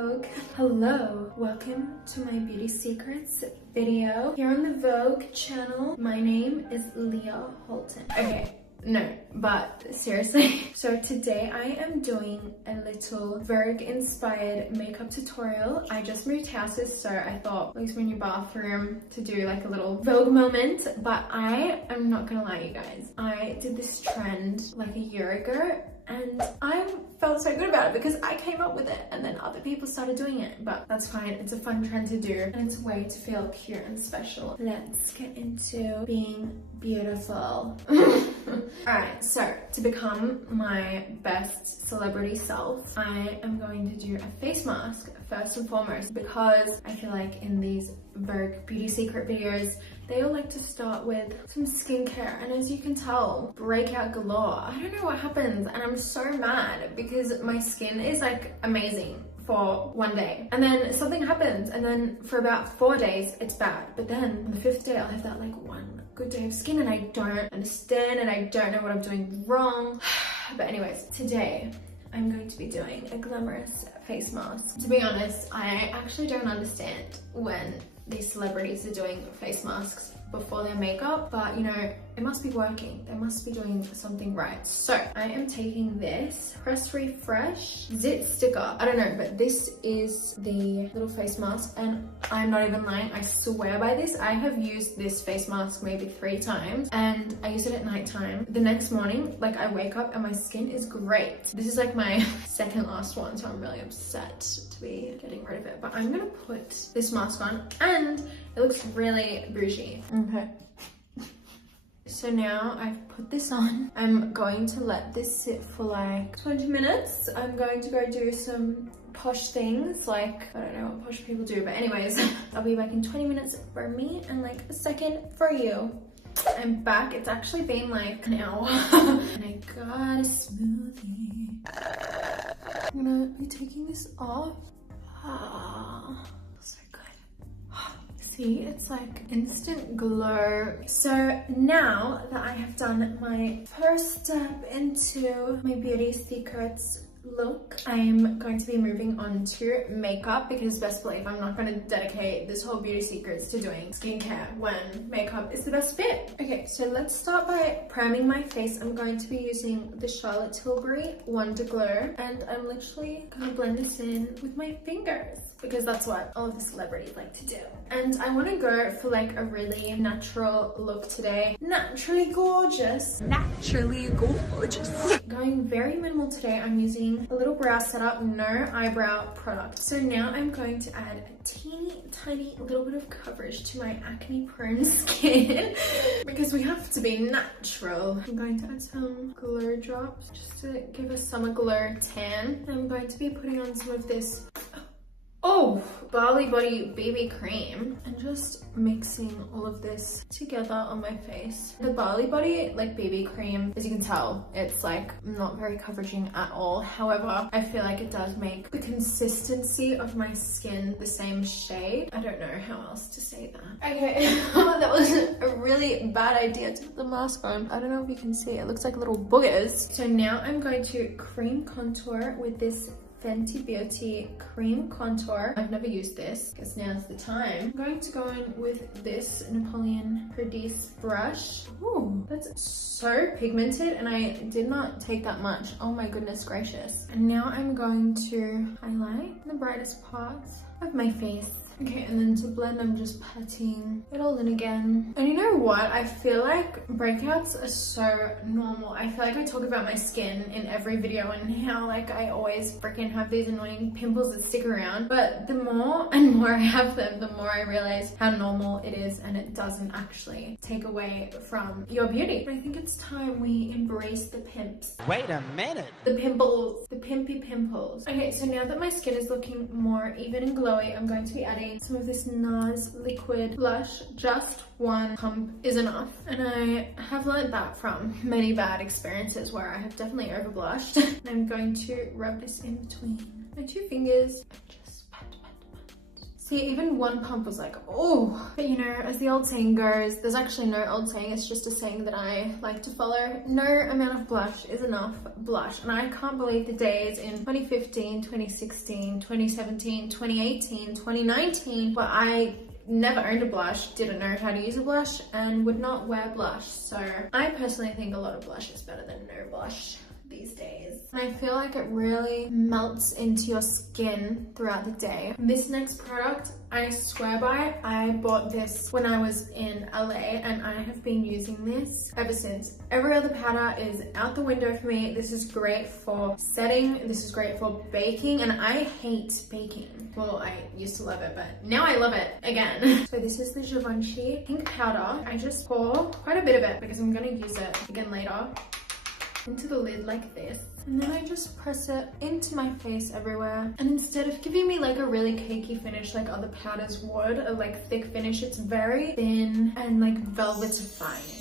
Vogue. Hello, welcome to my beauty secrets video here on the Vogue channel. My name is Leahhalton. Okay, no, but seriously. So today I am doing a little Vogue inspired makeup tutorial. I just moved houses, so I thought I'll use my new bathroom to do like a little Vogue moment. But I am not gonna lie, you guys, I did this trend like a year ago and I felt so good about it because I came up with it and then other people started doing it. But that's fine, it's a fun trend to do and it's a way to feel cute and special. Let's get into being beautiful. Alright, so to become my best celebrity self, I am going to do a face mask first and foremost, because I feel like in these Vogue beauty secret videos they all like to start with some skincare, and as you can tell, breakout galore. I don't know what happens and I'm so mad because my skin is like amazing for one day and then something happens and then for about 4 days it's bad, but then on the 5th day I'll have that like one good day of skin and I don't understand and I don't know what I'm doing wrong. But anyways, today I'm going to be doing a glamorous face mask. To be honest, I actually don't understand when these celebrities are doing face masks before their makeup, but you know, it must be working. They must be doing something right. So I am taking this Press Refresh Zit sticker. I don't know, but this is the little face mask and I'm not even lying. I swear by this. I have used this face mask maybe 3 times and I use it at night time. The next morning, like I wake up and my skin is great. This is like my second last one, so I'm really upset to be getting rid of it. But I'm gonna put this mask on and it looks really bougie. Okay. So now I've put this on. I'm going to let this sit for like 20 minutes. I'm going to go do some posh things, like I don't know what posh people do, but anyways, I'll be back in 20 minutes for me and like a second for you. I'm back. It's actually been like an hour and I got a smoothie. I'm gonna be taking this off. So good. See, it's like instant glow. So now that I have done my first step into my beauty secrets look, I'm going to be moving on to makeup, because best believe I'm not going to dedicate this whole beauty secrets to doing skincare when makeup is the best fit. Okay, so let's start by priming my face. I'm going to be using the Charlotte Tilbury Wonder Glow and I'm literally going to blend this in with my fingers because that's what all of the celebrities like to do. And I want to go for like a really natural look today. Naturally gorgeous. Naturally gorgeous. Going very minimal today. I'm using a little brow setup, no eyebrow product. So now I'm going to add a teeny tiny little bit of coverage to my acne prone skin because we have to be natural. I'm going to add some glow drops just to give a summer glow tan. I'm going to be putting on some of this Barley Body BB cream and just mixing all of this together on my face. The Barley Body like BB cream, as you can tell, it's like not very coveraging at all. However, I feel like it does make the consistency of my skin the same shade. I don't know how else to say that. Okay, that was a really bad idea to put the mask on. I don't know if you can see, it looks like little boogers. So now I'm going to cream contour with this Fenty Beauty cream contour. I've never used this because now's the time. I'm going to go in with this Napoleon Perdis brush. Ooh, that's so pigmented and I did not take that much. Oh my goodness gracious. And now I'm going to highlight the brightest parts of my face. Okay, and then to blend, I'm just patting it all in again. And you know what? I feel like breakouts are so normal. I feel like I talk about my skin in every video and how like I always freaking have these annoying pimples that stick around. But the more and more I have them, the more I realize how normal it is and it doesn't actually take away from your beauty. I think it's time we embrace the pimps. Wait a minute. The pimples, the pimpy pimples. Okay, so now that my skin is looking more even and glowy, I'm going to be adding some of this NARS liquid blush. Just one pump is enough. And I have learned that from many bad experiences where I have definitely over blushed. I'm going to rub this in between my 2 fingers and just pat. See, even one pump was like, oh. But you know, as the old saying goes, there's actually no old saying, it's just a saying that I like to follow. No amount of blush is enough blush. And I can't believe the days in 2015, 2016, 2017, 2018, 2019, where I never owned a blush, didn't know how to use a blush, and would not wear blush. So I personally think a lot of blush is better than no blush these days. And I feel like it really melts into your skin throughout the day. This next product, I swear by, I bought this when I was in LA and I have been using this ever since. Every other powder is out the window for me. This is great for setting, this is great for baking, and I hate baking. Well, I used to love it, but now I love it again. So this is the Givenchy pink powder. I just pour quite a bit of it because I'm gonna use it again later into the lid like this, and then I just press it into my face everywhere. And instead of giving me like a really cakey finish like other powders would, a like thick finish, it's very thin and like velvetifying.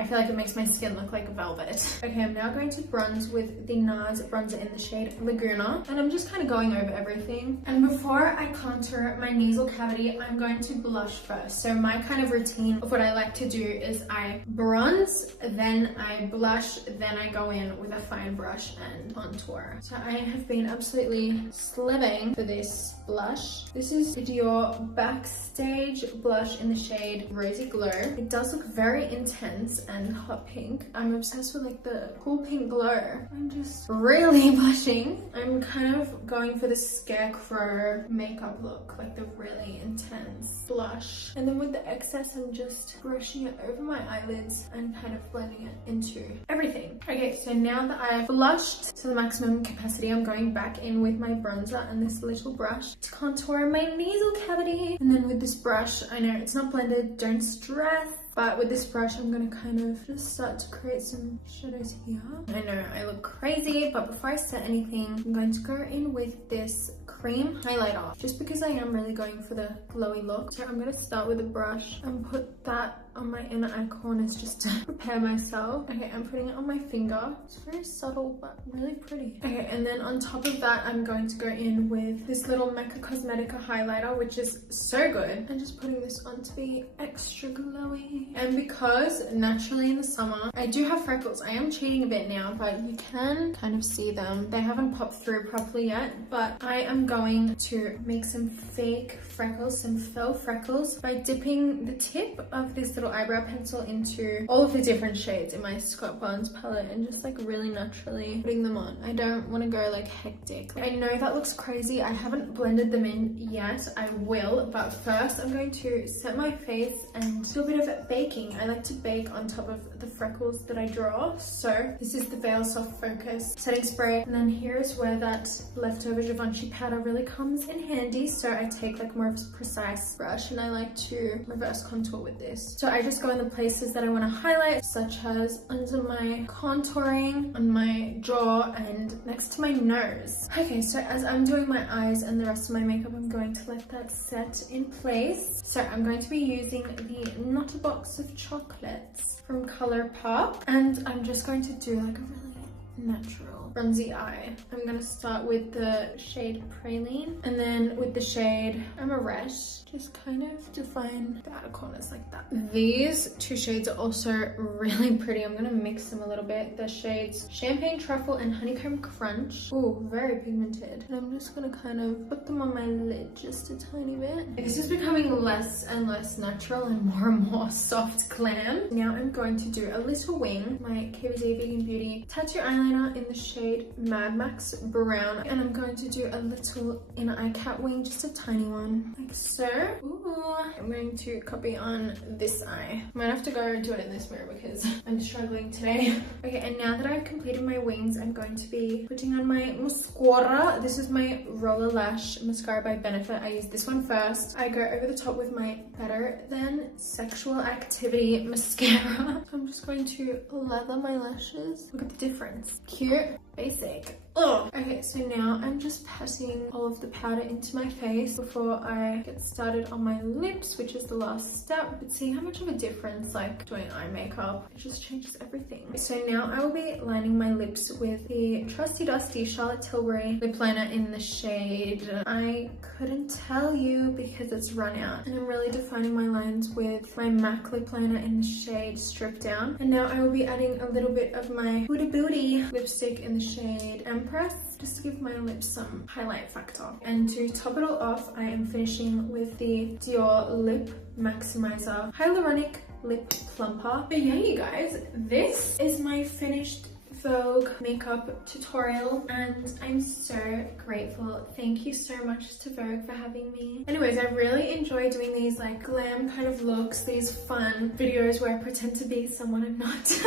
I feel like it makes my skin look like velvet. Okay, I'm now going to bronze with the NARS bronzer in the shade Laguna. And I'm just kind of going over everything. And before I contour my nasal cavity, I'm going to blush first. So my kind of routine of what I like to do is I bronze, then I blush, then I go in with a fine brush and contour. So I have been absolutely slimming for this blush. This is the Dior Backstage blush in the shade Rosy Glow. It does look very intense and hot pink. I'm obsessed with like the cool pink glow. I'm just really blushing. I'm kind of going for the scarecrow makeup look, like the really intense blush. And then with the excess, I'm just brushing it over my eyelids and kind of blending it into everything. Okay, so now that I've blushed to the maximum capacity, I'm going back in with my bronzer and this little brush to contour my nasal cavity. And then with this brush, I know it's not blended, don't stress. But with this brush, I'm gonna kind of just start to create some shadows here. I know I look crazy, but before I set anything, I'm going to go in with this cream highlighter, just because I am really going for the glowy look. So I'm gonna start with a brush and put that on my inner eye corners just to prepare myself. Okay, I'm putting it on my finger. It's very subtle, but really pretty. Okay, and then on top of that, I'm going to go in with this little Mecca Cosmetica highlighter, which is so good. And just putting this on to be extra glowy. And because naturally in the summer, I do have freckles. I am cheating a bit now, but you can kind of see them. They haven't popped through properly yet, but I am going to make some fake freckles, some faux freckles, by dipping the tip of this little eyebrow pencil into all of the different shades in my Scott Barnes palette and just like really naturally putting them on. I don't want to go like hectic. I know that looks crazy. I haven't blended them in yet. I will, but first I'm going to set my face and do a bit of baking. I like to bake on top of the freckles that I draw. So this is the Veil Soft Focus setting spray, and then here is where that leftover Givenchy powder really comes in handy. So I take like more of a precise brush and I like to reverse contour with this. So I just go in the places that I want to highlight, such as under my contouring, on my jaw, and next to my nose. Okay, so as I'm doing my eyes and the rest of my makeup, I'm going to let that set in place. So I'm going to be using the Not a Box of Chocolates from ColourPop, and I'm just going to do like a really natural bronzy eye. I'm gonna start with the shade Praline, and then with the shade Amaresh, just kind of define the outer corners like that. These two shades are also really pretty. I'm gonna mix them a little bit. The shades Champagne Truffle and Honeycomb Crunch. Oh, very pigmented. And I'm just gonna kind of put them on my lid just a tiny bit. This is becoming less and less natural and more soft glam. Now I'm going to do a little wing, my KVD Vegan Beauty tattoo eyeliner in the shade Mad Max Brown, and I'm going to do a little inner eye cat wing, just a tiny one, like so. Ooh, I'm going to copy on this eye. Might have to go do it in this mirror because I'm struggling today. Okay, and now that I've completed my wings, I'm going to be putting on my mascara. This is my Roller Lash mascara by Benefit. I use this one first. I go over the top with my Better Than Sexual Activity mascara. I'm just going to lather my lashes. Look at the difference. Cute, basic, Ugh. Okay, so now I'm just patting all of the powder into my face before I get started on my lips, which is the last step. But see how much of a difference like doing eye makeup, it just changes everything. So now I will be lining my lips with the trusty dusty Charlotte Tilbury lip liner in the shade, I couldn't tell you because it's run out. And I'm really defining my lines with my MAC lip liner in the shade Strip Down. And now I will be adding a little bit of my Huda Beauty lipstick in the shade Empress, just to give my lips some highlight factor. And to top it all off, I am finishing with the Dior Lip Maximizer Hyaluronic Lip Plumper. But yeah, you guys, this is my finished Vogue makeup tutorial, and I'm so grateful. Thank you so much to Vogue for having me. Anyways, I really enjoy doing these like glam kind of looks, these fun videos where I pretend to be someone I'm not.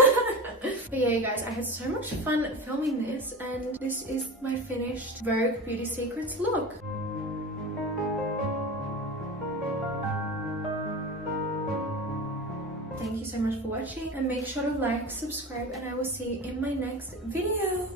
But yeah, you guys, I had so much fun filming this, and this is my finished Vogue Beauty Secrets look. Thank you so much for watching, and make sure to like, subscribe, and I will see you in my next video.